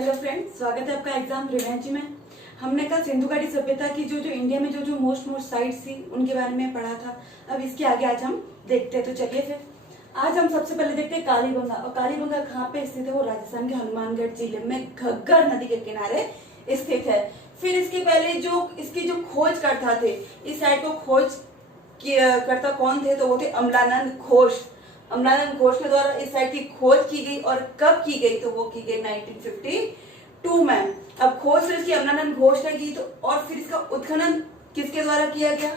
Hello friends, स्वागत है आपका एग्जाम रिवेंज में। हमने कल सिंधु घाटी सभ्यता की जो इंडिया में जो मोस्ट साइट्स थी उनके बारे में पढ़ा था। अब इसके आगे आज हम देखते हैं। तो चलिए फिर आज हम सबसे पहले देखते हैं कालीबंगा। और कालीबंगा कहाँ पे स्थित है? वो राजस्थान के हनुमानगढ़ जिले में घग्गर नदी के किनारे स्थित है। फिर इसके पहले जो इसकी जो खोज करता थे, इस साइट को खोज करता कौन थे? तो वो थे अमलानंद घोष। अमलानंद घोष के द्वारा इस साइट की खोज की गई। और कब की गई? तो वो की गई 1952 में। अब खोज तो इसकी अमलानंद घोष ने की, तो और फिर इसका उत्खनन किसके द्वारा किया गया?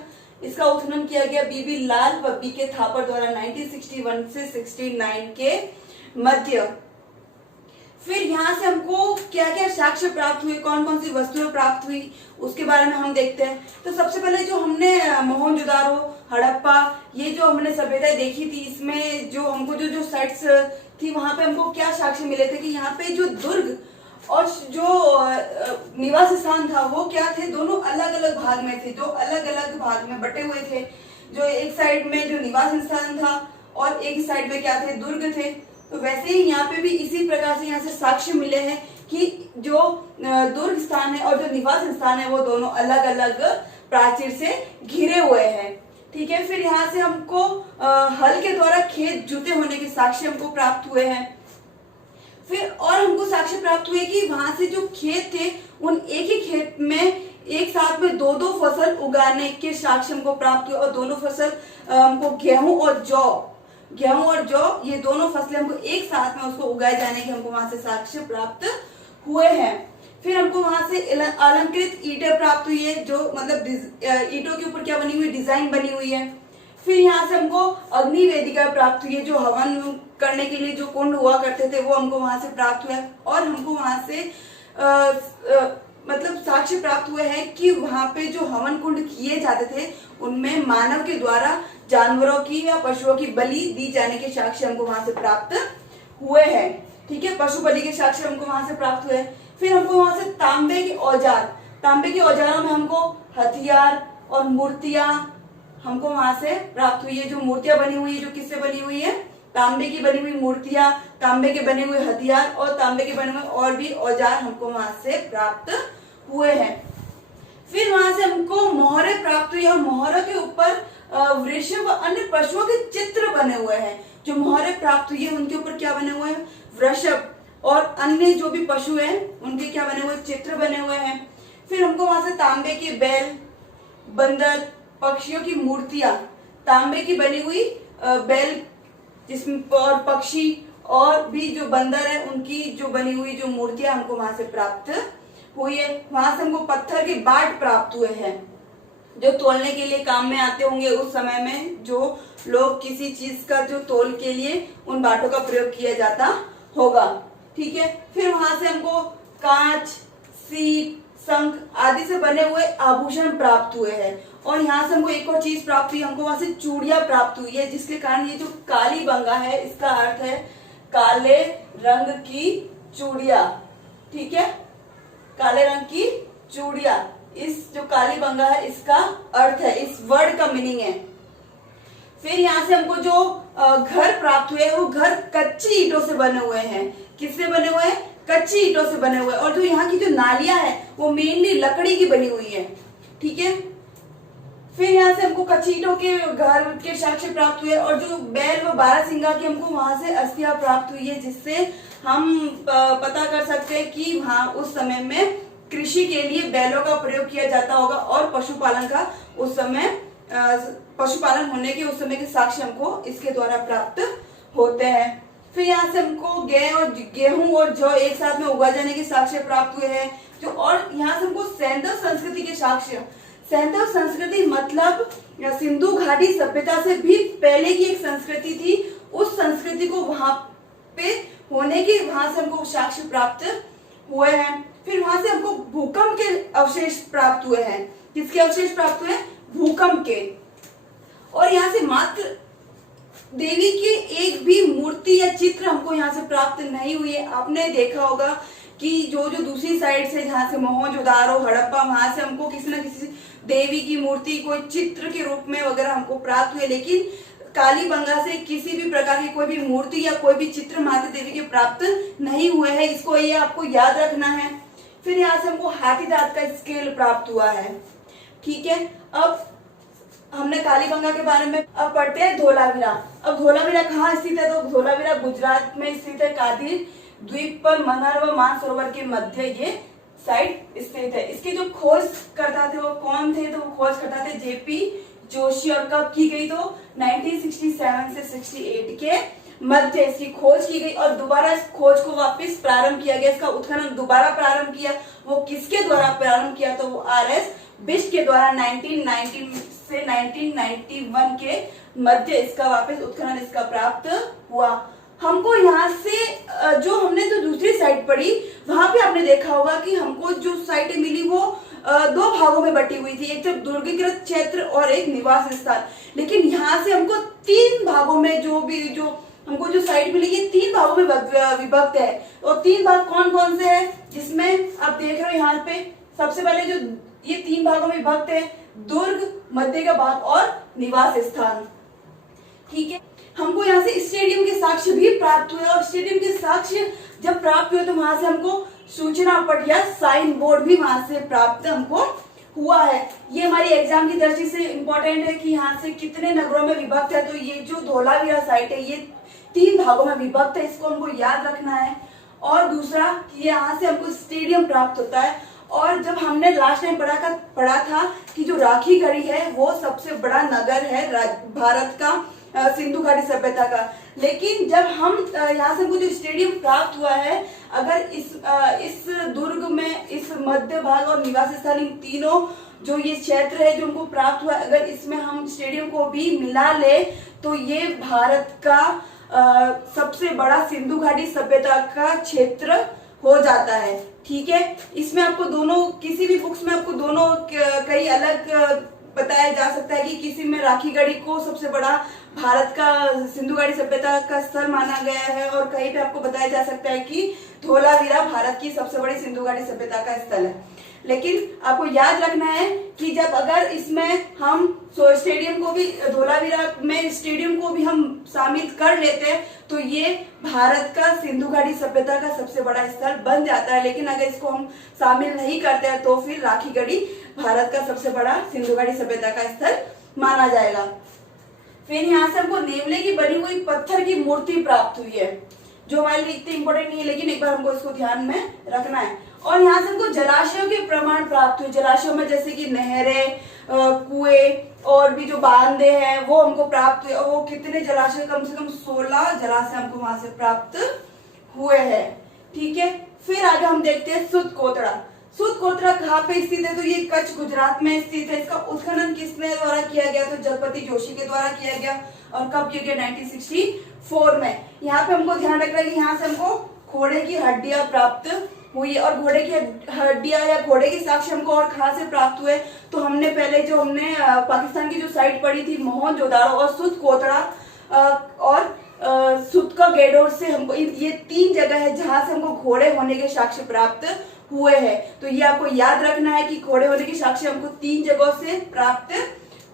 इसका उत्खनन किया गया बीबी लाल व बीके थापर द्वारा 1961 से 69 के मध्य। फिर यहाँ से हमको क्या क्या साक्ष्य प्राप्त हुए, कौन कौन सी वस्तुएं प्राप्त हुई, उसके बारे में हम देखते हैं। तो सबसे पहले जो हमने मोहनजोदारो, हड़प्पा, ये जो हमने सभ्यताएं देखी थी, इसमें जो हमको जो साइट्स थी वहां पे हमको क्या साक्ष्य मिले थे कि यहाँ पे जो दुर्ग और जो निवास स्थान था वो क्या थे? दोनों अलग अलग भाग में थे, जो अलग अलग भाग में बटे हुए थे। जो एक साइड में जो निवास स्थान था और एक साइड में क्या थे? दुर्ग थे। तो वैसे ही यहाँ पे भी इसी प्रकार से यहाँ से साक्ष्य मिले हैं कि जो दुर्ग स्थान है और जो निवास स्थान है वो दोनों अलग अलग प्राचीर से घिरे हुए हैं। ठीक है। फिर यहाँ से हमको हल के द्वारा खेत जुते होने के साक्ष्य हमको प्राप्त हुए हैं। फिर और हमको साक्ष्य प्राप्त हुए कि वहां से जो खेत थे उन एक ही खेत में एक साथ में दो दो फसल उगाने के साक्ष्य हमको प्राप्त हुए। और दोनों फसल हमको गेहूं और जौ ये दोनों फसलें हमको एक साथ में उसको उगाए जाने के हमको वहां से साक्ष्य प्राप्त हुए हैं। फिर हमको वहां से अलंकृत ईंटें प्राप्त हुई है, जो मतलब ईंटों के ऊपर क्या बनी हुई? डिजाइन बनी हुई है। फिर यहाँ से हमको अग्नि वेदिका प्राप्त हुई है, जो हवन करने के लिए जो कुंड हुआ करते थे वो हमको वहां से प्राप्त हुआ है। और हमको वहां से मतलब साक्ष्य प्राप्त हुए हैं कि वहां पे जो हवन कुंड किए जाते थे उनमें मानव के द्वारा जानवरों की या पशुओं की बलि दी जाने के साक्ष्य हमको वहां से प्राप्त हुए हैं। ठीक है, पशु बलि के साक्ष्य हमको वहां से प्राप्त हुए। फिर हमको वहां से तांबे के औजारों में हमको हथियार और मूर्तियां हमको वहां से प्राप्त हुई है। जो मूर्तियां बनी हुई है, जो किससे बनी हुई है? तांबे की बनी हुई मूर्तियां, तांबे के बने हुए हथियार और तांबे के बने हुए और भी औजार हमको वहां से प्राप्त हुए हैं। फिर वहां से हमको मोहरे प्राप्त हुई और मोहरों के ऊपर वृषभ व अन्य पशुओं के चित्र बने हुए हैं। जो मोहरे प्राप्त हुई है उनके ऊपर क्या बने हुए हैं? वृषभ और अन्य जो भी पशु हैं उनके क्या बने हुए? चित्र बने हुए हैं। फिर हमको वहां से तांबे के बैल, बंदर, पक्षियों की मूर्तियां, तांबे की बनी हुई बैल जिसमें और पक्षी और भी जो बंदर है उनकी जो बनी हुई जो मूर्तियां हमको वहां से प्राप्त हुई है। वहां से हमको पत्थर के बाट प्राप्त हुए हैं, जो तोलने के लिए काम में आते होंगे उस समय में, जो लोग किसी चीज का जो तोल के लिए उन बाटों का प्रयोग किया जाता होगा। ठीक है। फिर वहां से हमको कांच, सीप, शंख आदि से बने हुए आभूषण प्राप्त हुए हैं। और यहाँ से हमको एक और चीज प्राप्त हुई, हमको वहां से चूड़ियां प्राप्त हुई है, जिसके कारण ये जो कालीबंगा है इसका अर्थ है काले रंग की चूड़ियां। ठीक है, काले रंग की चूड़ियां, इस जो कालीबंगा है इसका अर्थ है, इस वर्ड का मीनिंग है। फिर यहाँ से हमको जो घर प्राप्त हुए वो घर कच्ची ईंटों से बने हुए हैं। किससे बने हुए हैं? कच्ची ईंटों से बने हुए। और जो यहाँ की जो नालियां है वो मेनली लकड़ी की बनी हुई है। ठीक है। फिर यहाँ से हमको कच्ची ईंटों के घर के साक्ष्य प्राप्त हुए। और जो बैल व बारहसिंगा की हमको वहां से अस्थियां प्राप्त हुई है, जिससे हम पता कर सकते हैं कि वहां उस समय में कृषि के लिए बैलों का प्रयोग किया जाता होगा और पशुपालन का उस समय पशुपालन होने के उस समय के साक्ष्य हमको इसके द्वारा प्राप्त होते हैं। फिर यहाँ से हमको गेहूं और जौ एक साथ में उगाए जाने के साक्ष्य प्राप्त हुए हैं। जो और यहाँ से हमको सैंधव संस्कृति के साक्ष्य, सैंधव संस्कृति मतलब सिंधु घाटी सभ्यता से भी पहले की एक संस्कृति थी, उस संस्कृति को वहां पे होने के वहां से हमको साक्ष्य प्राप्त हुए हैं। फिर वहां से हमको भूकंप के अवशेष प्राप्त हुए हैं। किसके अवशेष प्राप्त हुए? भूकंप के। और यहाँ से मात्र देवी की एक भी मूर्ति या चित्र हमको यहाँ से प्राप्त नहीं हुई है। आपने देखा होगा कि जो दूसरी साइड से जहाँ से मोहनजोदारो, हड़प्पा, वहां से हमको किसी न किसी देवी की मूर्ति कोई चित्र के रूप में वगैरह हमको प्राप्त हुए, लेकिन कालीबंगा से किसी भी प्रकार की कोई भी मूर्ति या कोई भी चित्र माता देवी के प्राप्त नहीं हुए हैं, इसको ये आपको याद रखना है। फिर यहाँ से हमको हाथी दांत का स्केल प्राप्त हुआ है। ठीक है, अब हमने कालीबंगा के बारे में। अब पढ़ते हैं धोलावीरा। अब धोलावीरा कहाँ स्थित है? तो धोलावीरा गुजरात में स्थित है, कारगिल द्वीप पर मनहर व मानसरोवर के मध्य ये साइट स्थित है। इसके जो खोज करता थे वो कौन थे? तो वो खोज करता थे जेपी जोशी। और कब की गई? तो 1967 से 68 के मध्य इसकी खोज की गई और दोबारा इस खोज को वापस प्रारंभ किया गया। इसका उत्खनन दोबारा प्रारंभ किया। वो किसके द्वारा प्रारंभ किया? तो वो आर.एस. बिष्ट के द्वारा 1990 से 1991 के मध्य इसका वापस उत्खनन इसका प्राप्त हुआ। हमको यहाँ से जो हमने जो दूसरी साइट पढ़ी वहां पे आपने देखा होगा कि हमको जो साइटें मिली वो दो भागों में बटी हुई थी, एक तो दुर्गीकृत क्षेत्र और एक निवास स्थान। लेकिन यहाँ से हमको तीन भागों में जो हमको जो साइट मिली ये तीन भागों में विभक्त है। और तीन भाग कौन कौन से है? जिसमें आप देख रहे हो यहाँ पे सबसे पहले जो ये तीन भागों में विभक्त है, दुर्ग, मध्य का भाग और निवास स्थान। ठीक है, हमको यहाँ से स्टेडियम के साक्ष्य भी प्राप्त हुए और स्टेडियम के साक्ष्य जब प्राप्त हुए तो वहां से हमको सूचना पट या साइन बोर्ड भी वहां से प्राप्त हमको हुआ है। ये हमारी एग्जाम की दृष्टि से इम्पोर्टेंट है कि यहाँ से कितने नगरों में विभक्त है। तो ये जो धोलावीरा साइट है ये तीन भागों में विभक्त है, इसको हमको याद रखना है। और दूसरा कि यहाँ से हमको स्टेडियम प्राप्त होता है। और जब हमने लास्ट टाइम पढ़ा था कि जो राखी गढ़ी है वो सबसे बड़ा नगर है भारत का, सिंधु घाटी सभ्यता का। लेकिन जब हम यहाँ से जो स्टेडियम प्राप्त हुआ है, अगर इस दुर्ग में इस मध्य भाग और निवास स्थान इन तीनों जो ये क्षेत्र है जो हमको प्राप्त हुआ, अगर इसमें हम स्टेडियम को भी मिला ले तो ये भारत का सबसे बड़ा सिंधु घाटी सभ्यता का क्षेत्र हो जाता है। ठीक है, इसमें आपको दोनों किसी भी बुक्स में आपको दोनों कई अलग बताया जा सकता है कि किसी में राखी गढ़ी को सबसे बड़ा भारत का सिंधु घाटी सभ्यता का स्थल माना गया है और कहीं पे आपको बताया जा सकता है कि धोलावीरा भारत की सबसे बड़ी सिंधु घाटी सभ्यता का स्थल है। लेकिन आपको याद रखना है कि जब अगर इसमें हम स्टेडियम को भी, धोलावीरा में स्टेडियम को भी हम शामिल कर लेते हैं तो ये भारत का सिंधु घाटी सभ्यता का सबसे बड़ा स्थल बन जाता है। लेकिन अगर इसको हम शामिल नहीं करते हैं तो फिर राखी गढ़ी भारत का सबसे बड़ा सिंधु घाटी सभ्यता का स्थल माना जाएगा। फिर यहाँ से हमको नेवले की बनी हुई पत्थर की मूर्ति प्राप्त हुई है, जो हमारे लिए इतनी इंपॉर्टेंट नहीं है, लेकिन एक बार हमको इसको ध्यान में रखना है। और यहाँ से हमको जलाशयों के प्रमाण प्राप्त हुए। जलाशयों में जैसे कि नहरें, कुएं और भी जो बांधे हैं वो हमको प्राप्त हुए। और वो कितने जलाशय? कम से कम 16 जलाशय हमको वहां से प्राप्त हुए हैं। ठीक है, फिर आगे हम देखते हैं सुत कोतरा। सुत कोतरा कहाँ पे स्थित है? तो ये कच्छ गुजरात में स्थित है। इसका उत्खनन किसने द्वारा किया गया? तो जगपति जोशी के द्वारा किया गया। और कब किया गया? 1964 में। यहाँ पे हमको ध्यान रखना है कि यहाँ से हमको घोड़े की हड्डियां प्राप्त हुई और घोड़े की हड्डियां या घोड़े के साक्ष्य हमको और कहाँ से प्राप्त हुए? तो हमने पहले जो हमने पाकिस्तान की जो साइट पढ़ी थी मोहनजोदाड़ो और सुत कोतरा और सुत का गेडोर से हमको ये तीन जगह है जहां से हमको घोड़े होने के साक्ष्य प्राप्त हुए हैं। तो ये आपको याद रखना है कि घोड़े होने के साक्ष्य हमको तीन जगहों से प्राप्त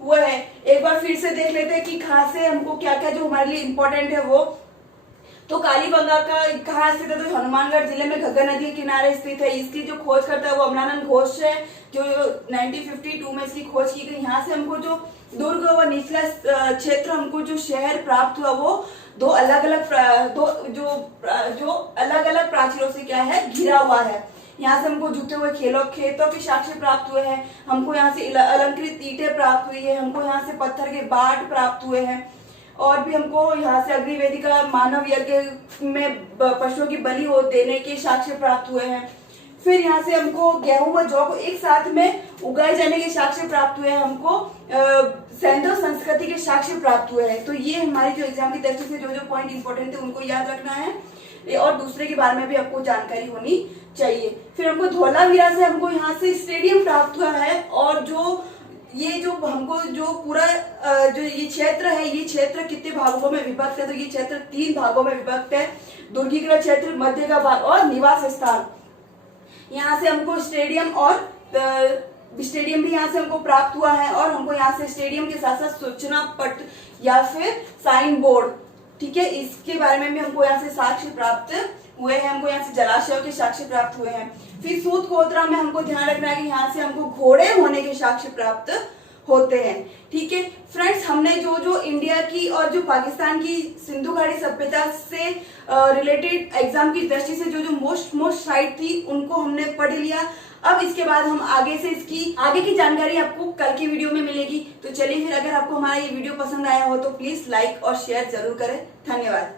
हुए हैं। एक बार फिर से देख लेते हैं कि कहाँ से हमको क्या क्या जो हमारे लिए इम्पोर्टेंट है वो। तो कालीबंगा का कहाँ स्थित है? तो हनुमानगढ़ जिले में घग्गर नदी के किनारे स्थित है। इसकी जो खोज करता है वो अमलानंद घोष है, जो 1952 में इसकी खोज की गई। यहाँ से हमको जो दुर्ग व निचला क्षेत्र हमको जो शहर प्राप्त हुआ वो दो अलग अलग प्राचीरों से क्या है? घिरा हुआ है। यहाँ से हमको जुटे हुए खेतों के साक्ष्य प्राप्त हुए हैं। हमको यहाँ से अलंकृत ईंटें प्राप्त हुई है। हमको यहाँ से पत्थर के बाट प्राप्त हुए हैं। और भी हमको यहाँ से अग्निवेदी का मानव यज्ञ में पशुओं की बलि हो देने के साक्ष्य प्राप्त हुए हैं। फिर यहाँ से हमको गेहूं व जौ को एक साथ में उगाए जाने के साक्ष्य प्राप्त हुए हैं। हमको सैंधव संस्कृति के साक्ष्य प्राप्त हुए हैं। तो ये हमारी जो एग्जाम की दृष्टि से जो पॉइंट इंपॉर्टेंट है उनको याद रखना है और दूसरे के बारे में भी आपको जानकारी होनी चाहिए। फिर हमको धोलावीरा से हमको यहाँ से स्टेडियम प्राप्त हुआ है और जो हमको जो पूरा जो ये क्षेत्र है ये क्षेत्र कितने भागों में विभक्त है? तो ये क्षेत्र 3 भागों में विभक्त है। दुर्गीकृत क्षेत्र, मध्य का भाग और निवास स्थान। यहाँ से हमको स्टेडियम भी यहाँ से हमको प्राप्त हुआ है और हमको यहाँ से स्टेडियम के साथ साथ सूचना पट या फिर साइन बोर्ड, ठीक है, इसके बारे में भी हमको यहाँ से साक्ष्य प्राप्त हुए हैं, हमको यहाँ से जलाशयों के साक्ष्य प्राप्त हुए हैं। फिर सूतकोत्रा में हमको ध्यान रखना है कि यहाँ से हमको घोड़े होने के साक्ष्य प्राप्त होते हैं। ठीक है फ्रेंड्स, हमने जो जो इंडिया की और जो पाकिस्तान की सिंधु घाटी सभ्यता से रिलेटेड एग्जाम की दृष्टि से जो जो मोस्ट साइट थी उनको हमने पढ़ लिया। अब इसके बाद हम आगे से इसकी आगे की जानकारी आपको कल की वीडियो में मिलेगी। तो चलिए फिर, अगर आपको हमारा ये वीडियो पसंद आया हो तो प्लीज लाइक और शेयर जरूर करें। धन्यवाद।